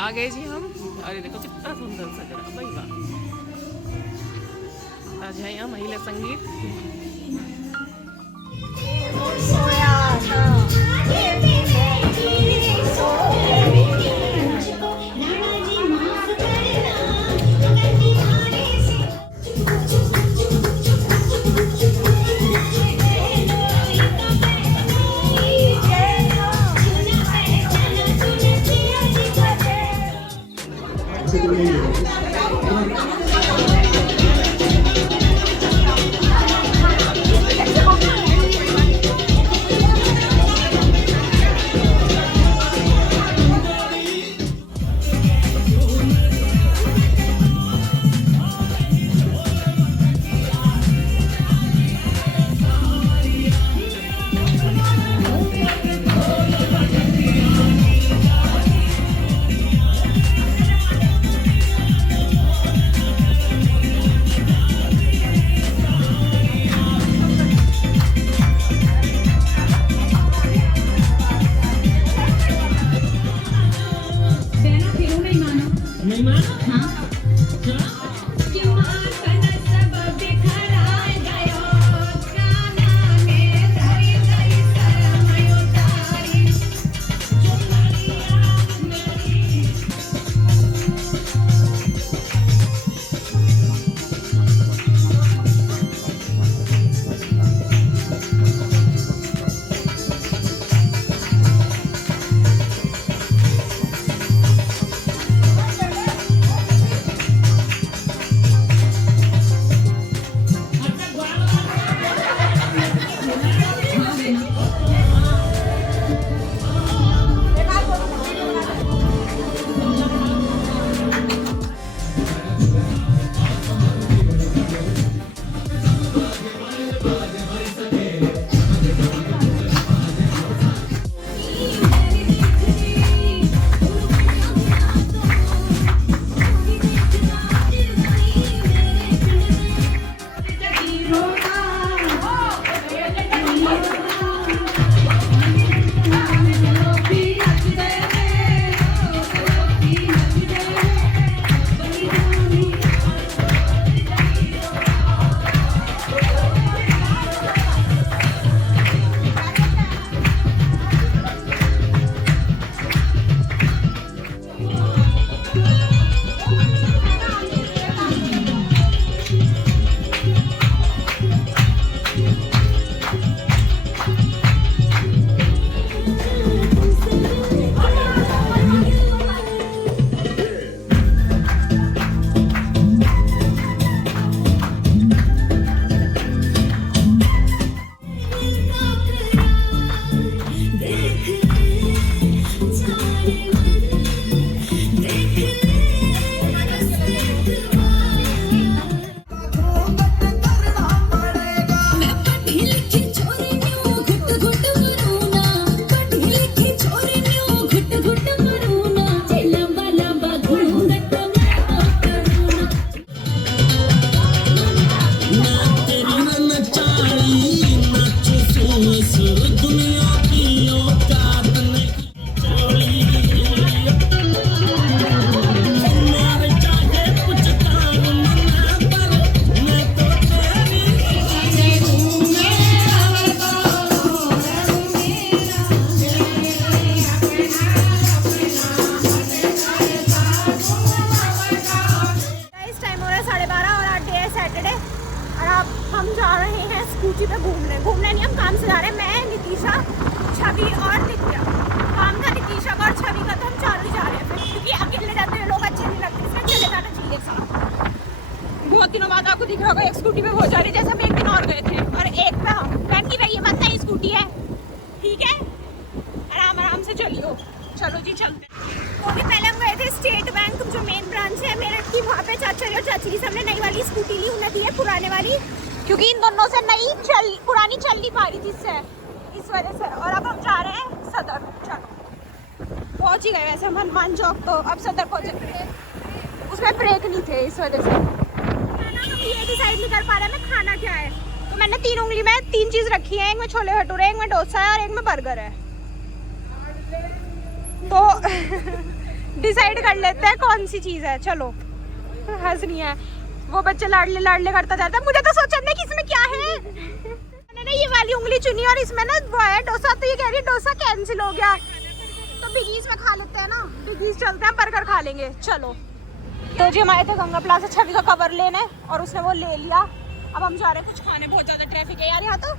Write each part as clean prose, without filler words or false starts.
आ गए जी हम। अरे देखो कितना सुंदर सज रहा भाई, वाह। आज है यहाँ महिला संगीत। स्कूटी पे घूमने नहीं, हम काम से जा रहे हैं। मैं, नितीशा, छवि और नित्या। काम था नितीशा का और छवि का, तो हम चारों ही जा रहे हैं क्योंकि अकेले जाते हुए लोग अच्छे नहीं लगते, इसमें अकेले जाना चाहिए साथ। बहुत दिनों बाद आपको दिख रहा होगा एक स्कूटी पे हो जा रही है, जैसे हम एक दिन और गए थे और एक पे हम बहन की रही है, मत नहीं स्कूटी है, ठीक है, आराम आराम से चलियो। चलो जी चलते। तो भी पहले हम गए थे स्टेट बैंक जो मेन ब्रांच है मेरठ की, वहाँ पे चाचा और चाची से हमने नई वाली स्कूटी ली, उन्हें दी है पुराने वाली क्योंकि इन दोनों से पुरानी चल नहीं पा रही थी इस वजह से। और अब हम जा रहे हैं सदर। चलो पहुँच ही गए वैसे हम हनुमान चौक, तो अब सदर पहुँचे। उसमें ब्रेक नहीं थे इस वजह से। खाना हम ये डिसाइड नहीं कर पा रहे हैं खाना क्या है, तो मैंने 3 उंगली में 3 चीज़ रखी है, एक में छोले भटूरे, एक में डोसा है और एक में बर्गर है। तो डिसाइड कर लेते हैं कौन सी चीज है। चलो हंस नहीं है वो बच्चे लाडले लाडले करता जाता है। मुझे तो सोचा नहीं कि इसमें क्या है। मैंने ना ये वाली उंगली चुनी और इसमें ना वो है डोसा, तो ये कह रही है डोसा कैंसिल हो गया, तो बिगीज में खा लेते हैं ना, बिगीज चलते हैं बर्गर खा लेंगे। चलो तो जी हम आए थे गंगा प्लाजा छवि का कवर लेने और उसने वो ले लिया। अब हम जा रहे हैं कुछ खाने, बहुत ज़्यादा ट्रैफिक है यार यहाँ तो,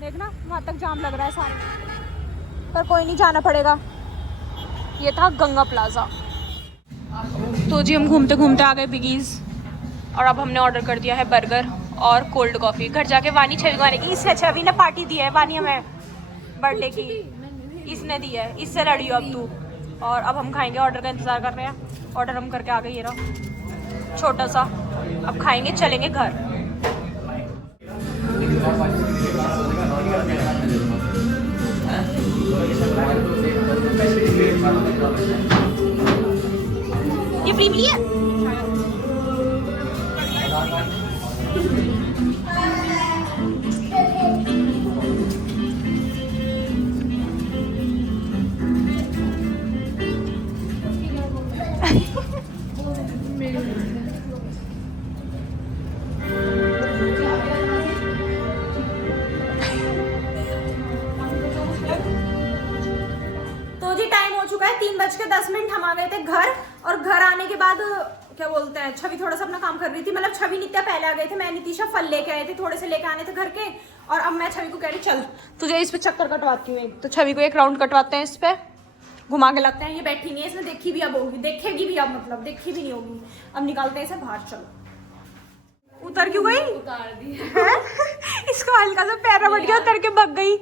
देखना वहाँ तक जाम लग रहा है सारे, पर कोई नहीं जाना पड़ेगा। ये था गंगा प्लाजा। तो जी हम घूमते घूमते आ गए बिगीज और अब हमने ऑर्डर कर दिया है बर्गर और कोल्ड कॉफ़ी। घर जाके वानी छवि को आने की, इससे छवि ने पार्टी दी है वानी हमें बर्थडे की, इसने दी है, इससे लड़ी हो अब तू। और अब हम खाएंगे, ऑर्डर का इंतज़ार कर रहे हैं। ऑर्डर हम करके आ गए, ये रहा छोटा सा। अब खाएंगे चलेंगे घर। ये प्रीमियम है। तो जी टाइम हो चुका है 3:10। हम आ गए थे घर, और घर आने के बाद क्या बोलते हैं, छवि थोड़ा सा अपना काम कर रही थी, मतलब छवि नित्या पहले आ गए थे, मैं नितिशा फल लेके आए थे, थोड़े से लेके आने थे घर के। और अब मैं छवि को कह रही चल तुझे इस पे चक्कर कटवाती हूँ, तो छवि को एक राउंड कटवाते हैं, इस पे घुमा के लगता है। ये बैठी नहीं है, इसने देखी भी अब होगी, देखेगी भी अब, मतलब देखी भी नहीं होगी। अब निकालते हैं इसे बाहर। चलो उतर क्यों गई? उतार दिया इसको हल्का सा पैर रबड़ गया, उतर के भग गई।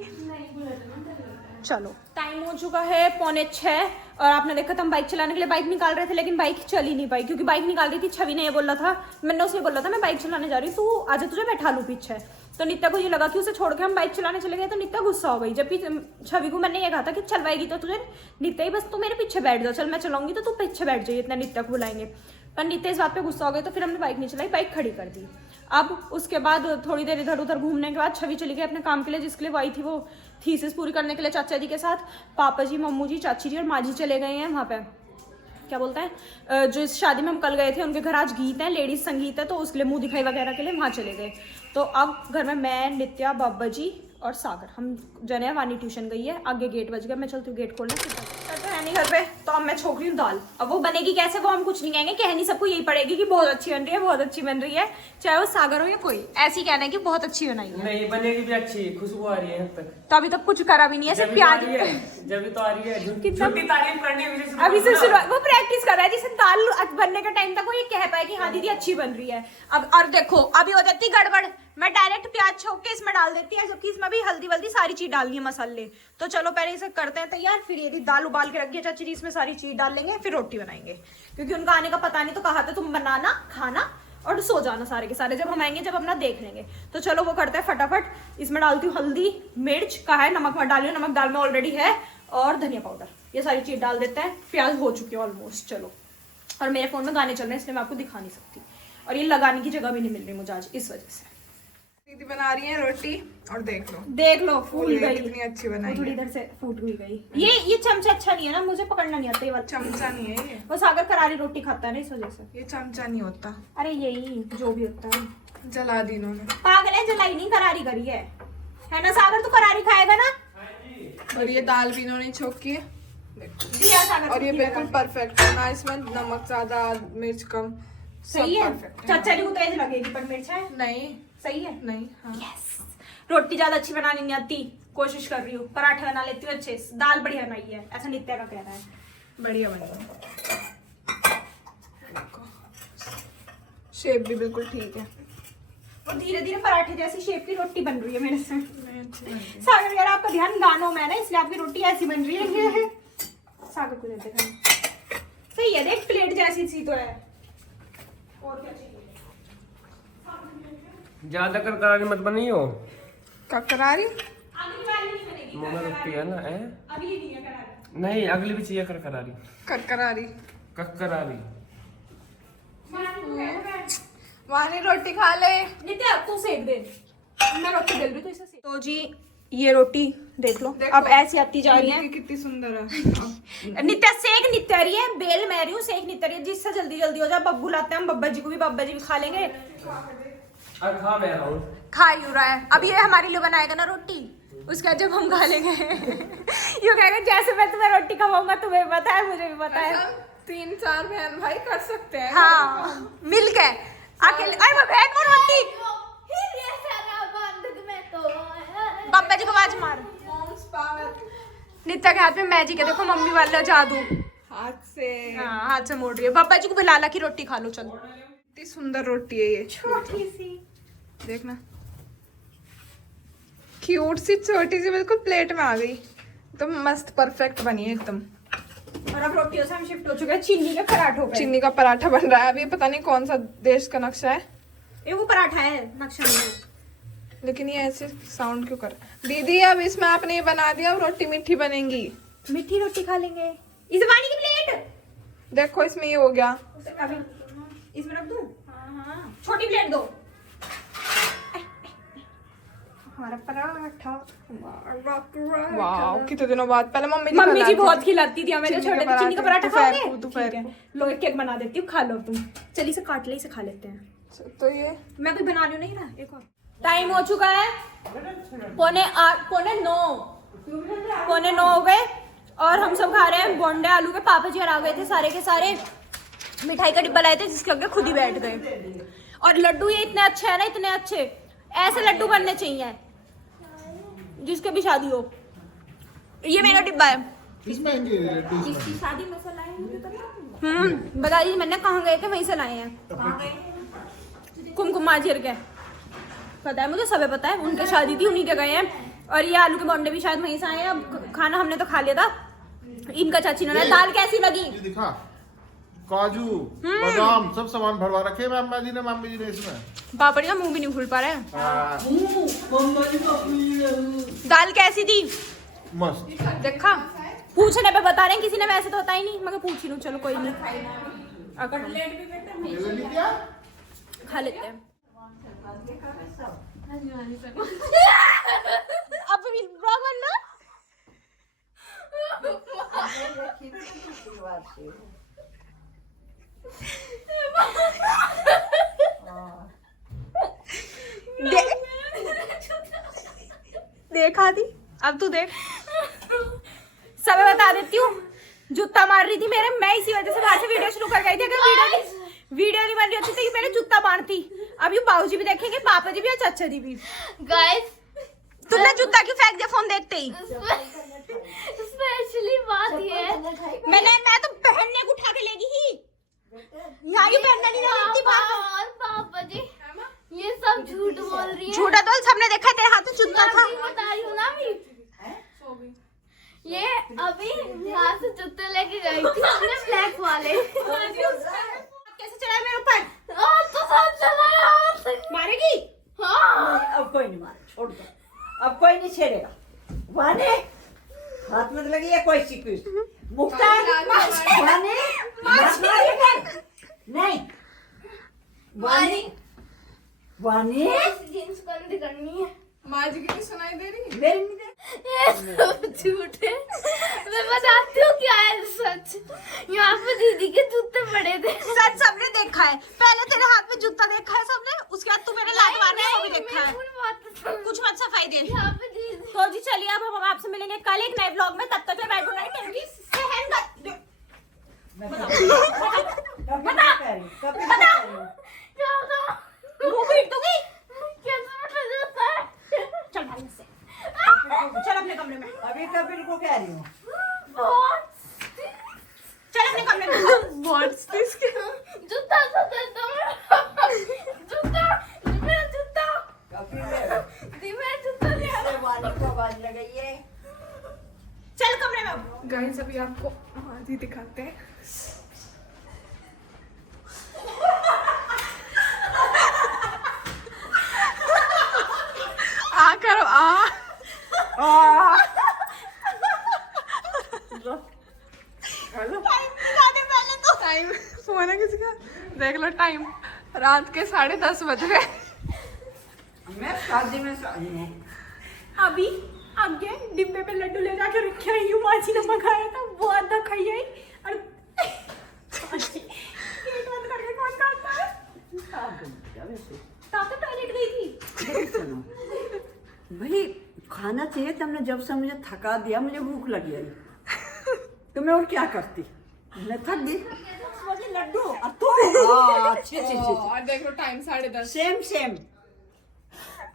चलो टाइम हो चुका है 5:45 और आपने देखा था हम बाइक चलाने के लिए बाइक निकाल रहे थे, लेकिन बाइक चल ही नहीं पाई, क्योंकि बाइक निकाल रही थी छवि ने ये बोला था, मैंने उसे बोला था मैं बाइक चलाने जा रही हूँ, तू आजा तुझे बैठा लूँ पीछे। तो नित्या को ये लगा कि उसे छोड़ के हम बाइक चलाने चले गए, तो नित्या गुस्सा हो गई। जबकि छवि को मैंने ये कहा था कि चलवाएगी तो तुझे नित्या ही बस तू मेरे पीछे बैठ जा, चल मैं चलाऊंगी तो तू पीछे बैठ जाइए, इतना नित्या को बुलाएंगे। पर नित्या इस बात पे गुस्सा हो गए, तो फिर हमने बाइक नहीं चलाई, बाइक खड़ी कर दी। अब उसके बाद थोड़ी देर इधर उधर घूमने के बाद छवि चली गई अपने काम के लिए, जिसके लिए वो आई थी, वो थीसिस पूरी करने के लिए चाचा जी के साथ। पापा जी, मम्मू जी, चाची जी और माँ जी चले गए हैं वहाँ पे, क्या बोलते हैं, जो इस शादी में हम कल गए थे उनके घर आज गीत है, लेडीज संगीत है, तो उसके लिए मुंह दिखाई वगैरह के लिए वहाँ चले गए। तो अब घर में मैं, नित्या, बाबा जी और सागर, हम जने वानी ट्यूशन गई है, आगे गेट बज गया, मैं चलती हूँ गेट खोलने। तो है नहीं घर पे, तो अब मैं छोक रही हूँ दाल। अब वो बनेगी कैसे वो हम कुछ नहीं कहेंगे, कहनी सबको यही पड़ेगी कि बहुत अच्छी बन रही है, बहुत अच्छी बन रही है, चाहे वो सागर हो या कोई, ऐसी कहना है कि बहुत अच्छी बनाई है। नहीं बनेगी भी अच्छी, खुशबू आ रही है अब तक। तो अभी तक कुछ करा भी नहीं है, सिर्फ प्याज जब तो आ रही है, झूठी तारीफ करनी अभी से शुरुआत, वो प्रैक्टिस कर रहा है, जिससे दाल बनने के टाइम तक वो ये कह पाए कि हाँ दीदी अच्छी बन रही है। अब और देखो अभी हो जाती गड़बड़, मैं डायरेक्ट प्याज छोक के इसमें डाल देती है, जबकि इसमें भी हल्दी वल्दी सारी चीज डालनी है, मसाले। तो चलो पहले इसे करते हैं तैयार, फिर ये दाल उबाल के रखिए चाची जी, इसमें सारी चीज डाल लेंगे, फिर रोटी बनाएंगे, क्योंकि उनका आने का पता नहीं, तो कहा था तुम बनाना खाना और सो जाना सारे के सारे, जब हम आएंगे जब अपना देख लेंगे। तो चलो वो करते हैं फटाफट। इसमें डालती हूँ हल्दी, मिर्च का है, नमक मत डालियो, नमक दाल में ऑलरेडी है, और धनिया पाउडर, ये सारी चीज डाल देते हैं। प्याज हो चुकी है ऑलमोस्ट। चलो, और मेरे फोन में गाने चल रहे हैं, इसलिए मैं आपको दिखा नहीं सकती, और ये लगाने की जगह भी नहीं मिल रही मुझे आज, इस वजह से। दीदी बना रही है रोटी, और देख लो फूल गई, कितनी अच्छी बनाई थोड़ी इधर से फूट भी गई। ये चमचा अच्छा नहीं है ना, मुझे पकड़ना नहीं आता ये वाला चमचा नहीं है ये, वो सागर करारी रोटी खाता है ना, इस वजह से। ये चमचा नहीं होता, अरे यही जो भी होता है, जला दी इन्होंने। पागल है, जलाई नहीं, करारी करी है ना सागर, तू करारी खाएगा ना। और ये दाल भी इन्होंने छोकी है, दिया सागर, और ये बिल्कुल परफेक्ट है ना, इसमें नमक ज्यादा मिर्च कम, सही है। परफेक्ट चाचा जी को तेज लगेगी पर मिर्च है नहीं, सही है। नहीं, हाँ। yes. रोटी ज्यादा अच्छी बनानी नहीं आती, कोशिश कर रही हूँ, पराठे बना लेती हूँ अच्छे, दाल बढ़िया बनाई है, ऐसा नित्या का कहना है, बढ़िया बनी, शेप भी बिल्कुल ठीक है। वो धीरे धीरे पराठे जैसी शेप की रोटी बन रही है मेरे से। सागर यार आपका ध्यान गानों में है ना, इसलिए आपकी रोटी ऐसी बन रही है। सागर को देते हैं, सही है, देख प्लेट जैसी सी तो है, और क्या चाहिए। ज्यादा कर करारी मत बनी हो, ककरारी अगली वाली नहीं बनेगी, मोना रोटी है ना, है अगली नहीं है करारी। नहीं अगली भी चाहिए कर करारी, ककरारी ककरारी। वानी रोटी खा ले। नित्या तू सेक दे, मैं रोटी बेल रही हूँ, तो इसे सेक। तो जी ये रोटी देख लो देखो, अब ऐसी आती जा रही है। दीदी की कितनी सुंदर है। नित्या सेक नित्या रही है, बेल मैं रही हूँ, सेक नित्या रही है, जिससे जल्दी जल्दी हो जाए। बब्बू लाते हैं हम, बब्बा जी को भी, बब्बा जी भी खा लेंगे। अब खा मैं रहा हूँ। खा ही रहा है। अब ये हमारे लिए बनाएगा ना रोटी, उसके बाद जब हम खा लेंगे यूँ कहेगा जैसे मैं तुम्हें रोटी खवाऊंगा, तुम्हें पता है मुझे भी पता है। 3-4 बहन भाई कर सकते हैं। हाँ मिल के अकेले। अरे मैं बैठ वो रोटी, बब्बा जी को आवाज मार। नित्या के हाथ में मैजिक है, देखो मम्मी वाला जादू। हाथ से। हाँ हाथ से मोड़ रही है। बब्बा जी को बुला ला की रोटी खा लो चलो। कितनी सुंदर रोटी है ये, छोटी सी देखना क्यूट सी छोटी सी, बिल्कुल प्लेट में आ गई। एकदम मस्त परफेक्ट बनी है एकदम। और अब रोटियों से हम शिफ्ट हो चुके हैं चीनी के पराठों पे। चीनी का पराठा बन रहा है। अभी पता नहीं कौन सा देश का नक्शा है, ये वो पराठा है नक्शा में। लेकिन ये ऐसे साउंड क्यों कर रहा है? दीदी अब इसमें आपने ये बना दिया, अब रोटी मीठी बनेगी। मीठी रोटी खा लेंगे। इस पानी की प्लेट देखो इसमें ये हो गया। अभी इसमें रख दूं? हाँ। छोटी प्लेट दो। हमारा पराठा। वाह कितने दिनों बाद। पहले मम्मी जी मम्मी जी खिलाती बहुत थी। खिलाती थी हमें, जो चीनी छोटे के थे। चीनी का पराठा दोपहर खाओगे? को, दोपहर ठीक है। को। लो एक केक बना देती हूँ, खा लो तुम। चलिए इसे काट ले, इसे खा लेते हैं। तो ये मैं कोई बना रही हूँ नहीं ना। एक और टाइम हो चुका है 8:45 पौने 9 हो गए और हम सब खा रहे हैं बोंडे आलू के। पापा जी आ गए थे सारे के सारे, मिठाई का डिब्बा लाए थे जिसके आगे खुद ही बैठ गए। और लड्डू ये इतने अच्छे हैं ना, इतने अच्छे, ऐसे लड्डू बनने चाहिए जिसके भी शादी हो। ये मेरा डिब्बा है। किसकी शादी में से लाए हैं मुझे पता। बता दीजिए मैंने कहाँ गए थे, वहीं से लाए हैं। कुमकुम माजिर के पता है मुझे, सबे पता है। उनके शादी थी, उन्हीं के गए हैं। और ये आलू के बोंडे भी शायद वहीं से आए हैं। अब खाना हमने तो खा लिया था, इनका चाची ने। दाल कैसी लगी? ये दिखा, काजू बादाम सब सामान भरवा रखे मामी जी ने इसमें। पापड़ी का मुंह भी नहीं खुल पा रहा है। हाँ, दाल कैसी थी? मस्त। देखा, पूछने पे बता रहे हैं, किसी ने वैसे तो बताया ही नहीं, मगर पूछ ही लूं। चलो कोई नहीं, अगर ये नहीं क्या? खा लेते हैं। अब ब्लॉग बनना। देखा थी, अब तू देख। सब बता देती हूँ, जूता मार रही थी मेरे, मैं इसी वजह से बाहर से वीडियो शुरू कर गई थी। अगर वीडियो नहीं बन रही होती तो मेरे जूता मारती। अब ये बाबूजी भी देखेंगे, पापा जी भी और चाचा जी भी। गाइस तुमने जूता क्यों फेंक दिया फोन देखते ही? स्पेशली बात ये है, मैं तो पहनने को उठा के लेगी ही। यहाँ ये पहनना नहीं रहती बात। और पापा जी ये सब झूठ बोल रही है। झूठा तो सबने देखा, तेरे हाथ में जूता था। मैं बता रही हूँ ना अभी। ये अभी यहाँ से जूते लेके गई थी अपने ब्लैक वाले। कैसे चला मेरे ऊपर? तो सब चला यार। मारेगी? हाँ अब कोई नहीं मारे, छोड़ दो, अब कोई नहीं छेड़ेगा। वाने हाथ में लगी है कोई सिक्की मुक्ता वाने नहीं वाने वाने जींस बंद करनी है। माँ जी की सुनाई दे रही है? मेरी नहीं दे। ये सब झूठ है, मैं बताती हूँ क्या है सच। यहाँ पे दीदी के जूते पड़े थे। सच सबने देखा है। पहले तेरे हाथ में जूता देखा है सबने, उसके बाद तू मेरे लात मारने वो भी देखा है। कुछ मत सफाई दे। यहाँ पे दीदी तो जी चलिए, अब हम आपसे मिलेंगे कल एक नए ब्लॉग में। तब तक मैं बैठ नाइट सहन कर। मुंह पीट दूंगी। चल भाई से, चल अपने कमरे में। अभी कपिल को कह रही हूँ, चल अपने कमरे में। What's this? जूता सा दे दो जूता, मेरा जूता, कपिल ले दी मेरा जूता ले आओ। इससे वानी को आवाज लगाई है। चल कमरे में। गाइस अभी आपको माँ जी दिखाते हैं। आ करो आ टाइम फोन है किसी का? देख लो टाइम, रात के 10:30 बज गए। मैं शादी में शादी है। अभी आगे डिब्बे पे लड्डू ले जाके रखे आई हूँ, माँ जी ने मंगाया था, वो आधा खाई आई और पेट बंद करके कौन खाता है? ताता टॉयलेट गई थी। भाई खाना चाहिए तुमने, जब से मुझे थका दिया, मुझे भूख लगी आई तो मैं और क्या करती, मैं थक गई। लड्डू और तू अच्छे और देख लो टाइम 10:30। सेम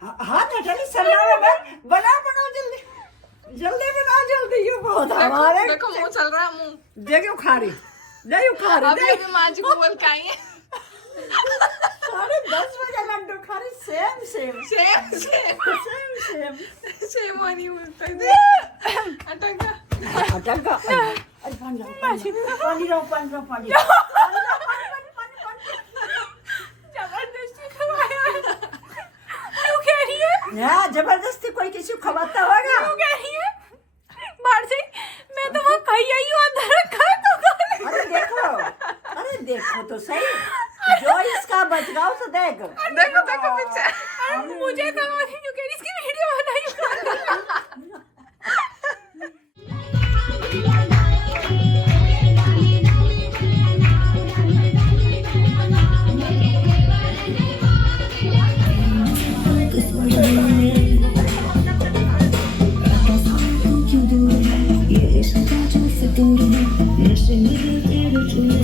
हाँ नटाली सरना बनाओ जल्दी जल्दी बनाओ जल्दी। ये बहुत हमारे देखो मुंह चल रहा है, मुंह देखो खा रही अभी माँ जी को बोल के आई है। 10:30 बजे लड्डू खा रही। सेम सेम वाली बोलता है। अटका अटका अरे पानी रहो जबरदस्ती खवाया। क्यों कह रही है? हाँ जबरदस्ती कोई किसी को खवाता होगा। क्यों कह रही है? बाहर से मैं तो वहाँ खाई आई हूँ, अंदर रखा है तो खा ले। अरे देखो तो सही, जो इसका बच गया उसे देख। देखो पीछे। मुझे खवा रही, क्यों कह रही इसकी वीडियो बनाई। Futuro, y esa calle futuro, no se me refiere